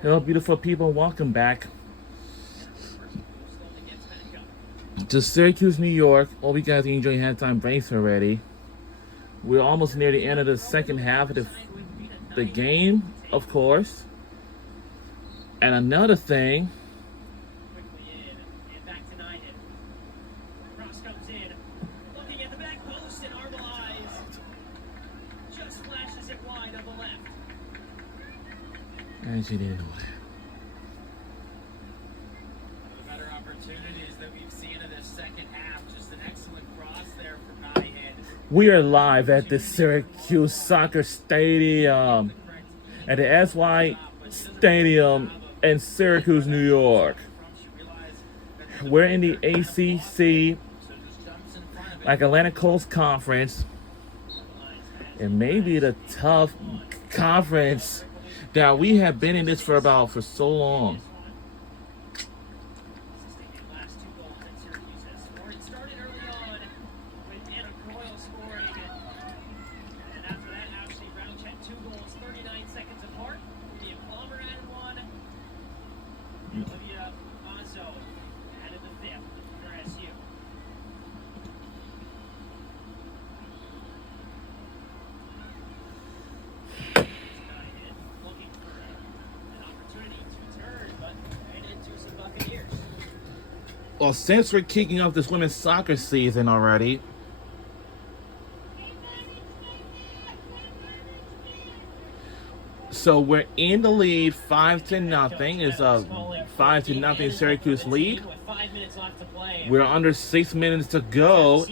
Hello, beautiful people. Welcome back to Syracuse, New York. Hope you guys are enjoying halftime breaks already. We're almost near the end of the second half of the game, of course. And another thing, and she didn't know that. Better opportunities that we've seen in this second half. Just an excellent cross there from Nyhead. We are live at the Syracuse Soccer Stadium, at the SY Stadium in Syracuse, New York. We're in the ACC, like Atlantic Coast Conference. It may be the tough conference that we have been in this for so long. Well, since we're kicking off this women's soccer season already, so we're in the lead, 5-0. It's a 5-0 Syracuse lead. We're under 6 minutes to go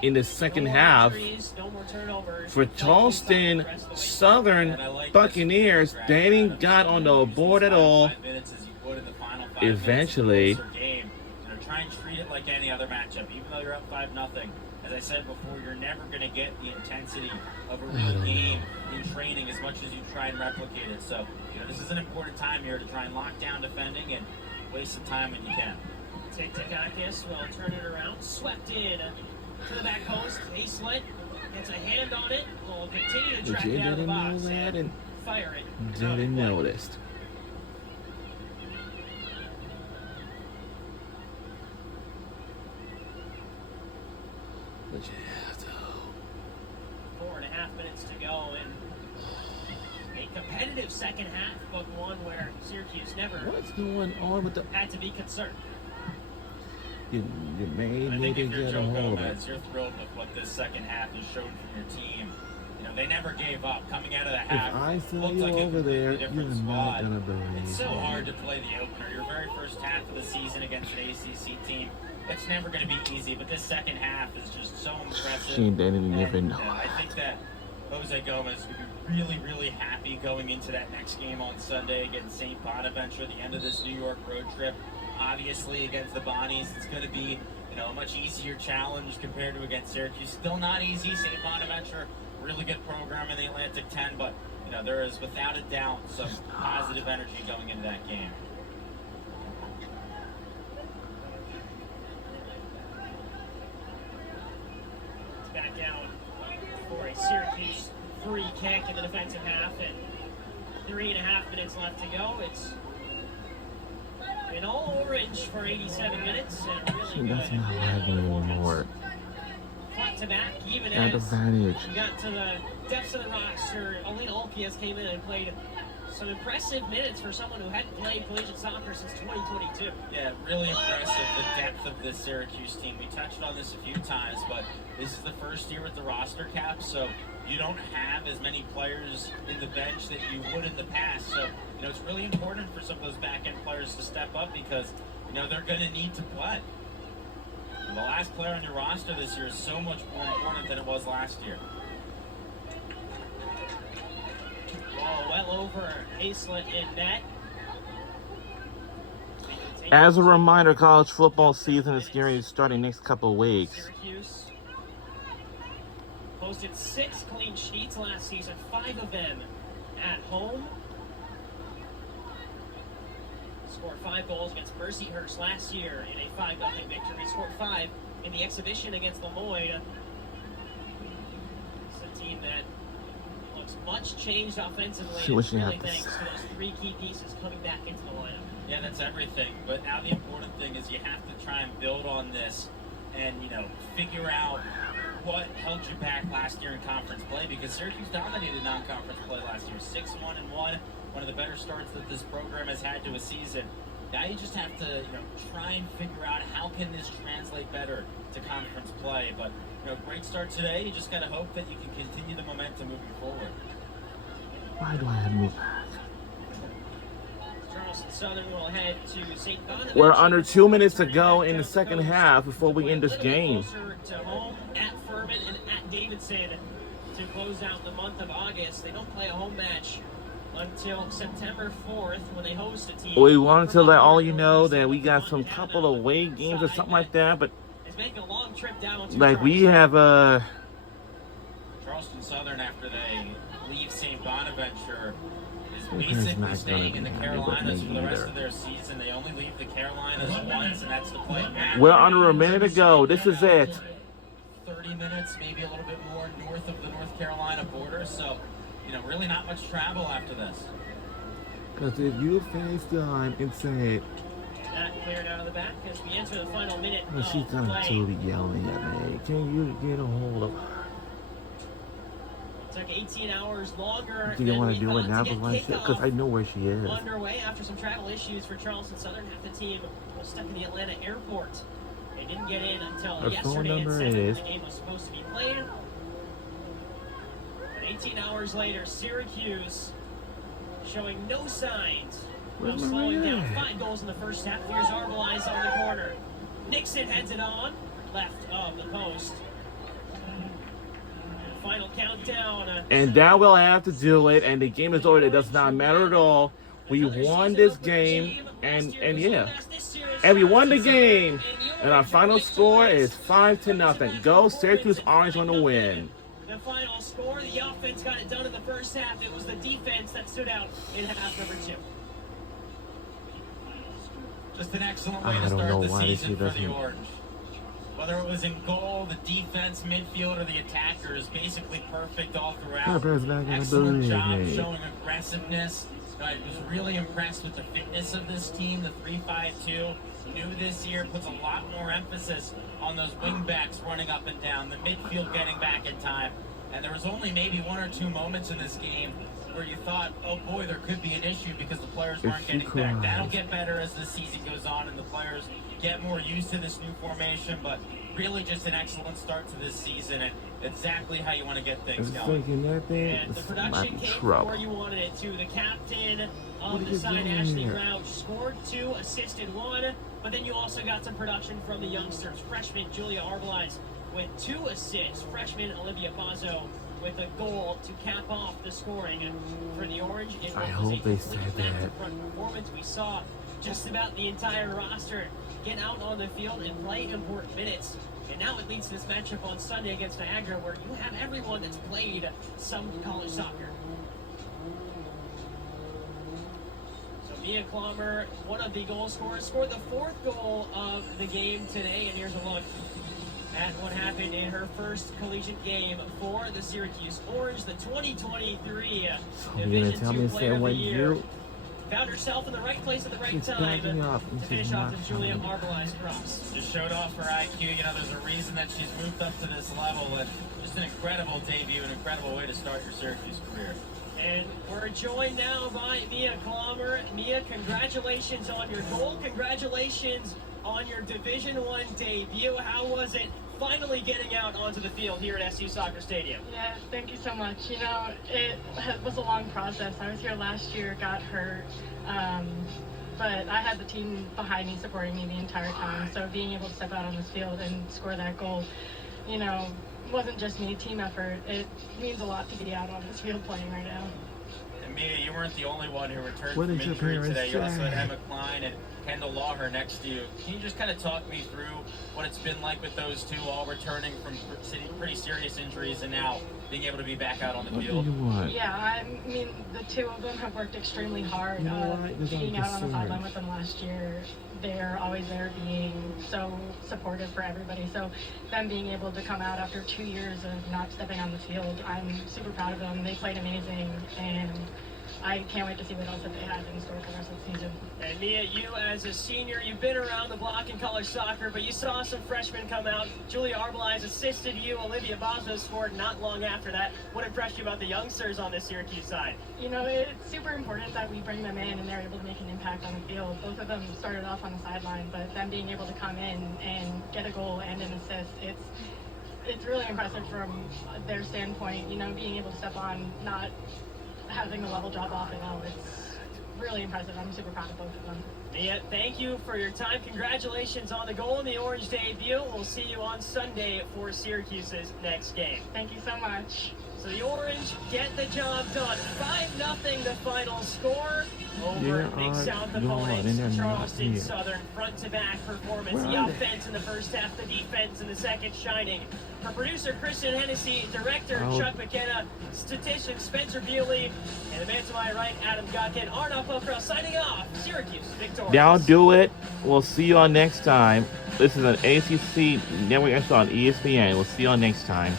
in the second half. For Charleston Southern Buccaneers, they didn't got on the board at all. Eventually, try and treat it like any other matchup, even though you're up 5-0. As I said before, you're never going to get the intensity of a real game in training as much as you try and replicate it. So, this is an important time here to try and lock down defending and waste some time when you can. Takakis will turn it around, swept in to the back post. Hayslett gets a hand on it, will continue to track it out of the box and fire it. Didn't notice. But yeah, though. 4.5 minutes to go in a competitive second half, but one where Syracuse never What's going on with the? had to be concerned. You may need to get a hold of it. You're thrilled with what this second half has shown from your team. They never gave up. Coming out of the half, If I throw you like over there, you're not gonna believe It's so it. hard to play the opener. Your very first half of the season against an ACC team, it's never going to be easy. But this second half is just so impressive. She didn't even know. I think that Jose Gomez would be really, really happy going into that next game on Sunday against St. Bonaventure, the end of this New York road trip. Obviously, against the Bonnies, it's going to be a much easier challenge compared to against Syracuse. Still not easy. St. Bonaventure, really good program in the Atlantic 10, but there is without a doubt some positive energy going into that game. It's back down for a Syracuse free kick in the defensive half, and 3.5 minutes left to go. It's been all orange for 87 minutes, and really good. That's not lagging anymore. Front to back, even At as advantage. we got to the depths of the roster. Alina Olkias came in and played some impressive minutes for someone who hadn't played collegiate soccer since 2022. Yeah, really impressive, the depth of this Syracuse team. We touched on this a few times, but this is the first year with the roster cap, so you don't have as many players in the bench that you would in the past. So, it's really important for some of those back-end players to step up because, they're going to need to play. And the last player on your roster this year is so much more important than it was last year. Ball well over Hayslett in net. As a reminder, college football season is going to start in the next couple of weeks. Syracuse posted 6 clean sheets last season, 5 of them at home. Scored 5 goals against Mercyhurst last year in a 5-0 victory. Scored 5 in the exhibition against Lemoyne. It's a team that looks much changed offensively. See what she really has to thanks to those 3 key pieces coming back into the lineup. Yeah, that's everything. But now the important thing is you have to try and build on this and, figure out what held you back last year in conference play, because Syracuse dominated non-conference play last year. 6-1-1, one of the better starts that this program has had to a season. Now you just have to, try and figure out how can this translate better to conference play. But, great start today. You just got to hope that you can continue the momentum moving forward. Why do I have to move back? Charleston Southern will head to St. Bonaventure. We're under 2 minutes to go in the second half before we end this game. Closer to home at Furman and at Davidson to close out the month of August. They don't play a home match until September 4th when they host a team. We wanted to let all you know that we got some couple of away games or something like that, but It's making a long trip down to like we have Charleston Southern, after they leave St. Bonaventure, is It's basically not staying in the gonna be happy with Carolinas me for the rest either. of their season. They only leave the Carolinas once, and that's to play at we're under a minute to go. This is it. 30 minutes, maybe a little bit more north of the North Carolina border. So, really not much travel after this. Because if you finish time and say, That cleared out of the back as we enter the final minute oh, of she's gonna play. totally yelling at me. Can you get a hold of her? It took 18 hours longer Do you than want we to do it thought now? to get Because I kickoff know where she is. underway after some travel issues for Charleston Southern. Half the team was stuck in the Atlanta airport. They didn't get in until Her phone yesterday at number 7 when is- the game was supposed to be played. But 18 hours later, Syracuse showing no signs Where's of slowing Maria? down. 5 goals in the first half. Here's Arbelize on the corner. Nixon heads it on, left of the post. And final countdown. And that will have to do it, and the game is over. It does not matter at all. We won this game, and yeah. And we won the game. And our final score is 5-0. Go Syracuse Orange on the win. The final score, the offense got it done in the first half. It was the defense that stood out in half number 2. Just an excellent way I to don't start know the why season she for the doesn't- Orange. Whether it was in goal, the defense, midfield, or the attackers, basically perfect all throughout. Pepper's not gonna Excellent believe job me. showing aggressiveness. I was really impressed with the fitness of this team. The 3-5-2, new this year, puts a lot more emphasis on those wing backs running up and down, the midfield getting back in time. And there was only maybe 1 or 2 moments in this game where you thought, oh boy, there could be an issue because the players weren't she getting back. cries. That'll get better as the season goes on and the players get more used to this new formation, but really just an excellent start to this season and exactly how you want to get things It's going. thinking that thing And the is production my came from trouble. where you wanted it to. The captain What of are the you side, doing Ashley here? Rauch, scored 2, assisted 1. But then you also got some production from the youngsters. Freshman Julia Arbelize with 2 assists. Freshman Olivia Pazzo with a goal to cap off the scoring for the Orange. It I was hope a they complete said back to that. front performance. We saw just about the entire roster get out on the field and play important minutes. And now it leads to this matchup on Sunday against Niagara, where you have everyone that's played some college soccer. So Mia Clommer, one of the goal scorers, scored the 4th goal of the game today. And here's a look at what happened in her first collegiate game for the Syracuse Orange, the 2023 So you're gonna Division tell II me Player of the when Year. you Found herself in the right place at the right She's time backing up, and to she's finish off not the Julia coming. Arbelize cross. Just showed off her IQ. There's a reason that she's moved up to this level, and just an incredible debut, an incredible way to start your Syracuse career. And we're joined now by Mia Clommer. Mia, congratulations on your goal. Congratulations on your Division I debut. How was it finally getting out onto the field here at SU Soccer Stadium? Yeah, thank you so much. It was a long process. I was here last year, got hurt, but I had the team behind me, supporting me the entire time. So being able to step out on this field and score that goal, wasn't just me, team effort. It means a lot to be out on this field playing right now. And Mia, you weren't the only one who returned What from did your injury parents today. You also say? had Emma Klein, and Kendall Lawher next to you. Can you just kind of talk me through what it's been like with those two, all returning from pretty serious injuries and now being able to be back out on the What do field? you want? Yeah, I mean, the two of them have worked extremely hard. You know what? Being out on the Deserve. sideline with them last year, they're always there being so supportive for everybody. So them being able to come out after 2 years of not stepping on the field, I'm super proud of them. They played amazing, and I can't wait to see what else that they have in store for the rest of the season. And Mia, you as a senior, you've been around the block in college soccer, but you saw some freshmen come out. Julia Arbelize assisted you. Olivia Bosma scored not long after that. What impressed you about the youngsters on the Syracuse side? You know, it's super important that we bring them in and they're able to make an impact on the field. Both of them started off on the sideline, but them being able to come in and get a goal and an assist, it's really impressive from their standpoint. You know, being able to step on, not having the level drop off at all. It's really impressive. I'm super proud of both of them. Mia, thank you for your time. Congratulations on the goal in the Orange debut. We'll see you on Sunday for Syracuse's next game. Thank you so much. So the Orange get the job done. 5-0 the final score over Yeah, Big South you know what, and they're opponents, not Charleston here. Southern. Front-to-back performance. Where The are they? offense in the first half, the defense in the second shining. For producer Christian Hennessy, director Oh. Chuck McKenna, statistician Spencer Bewley, and the man to my right, Adam Gotkin. Arnaud Pokra signing off. Syracuse victorious. That'll do it. We'll see you on next time. This is an ACC Network Extra on ESPN. We'll see you on next time.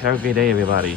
Have a great day, everybody.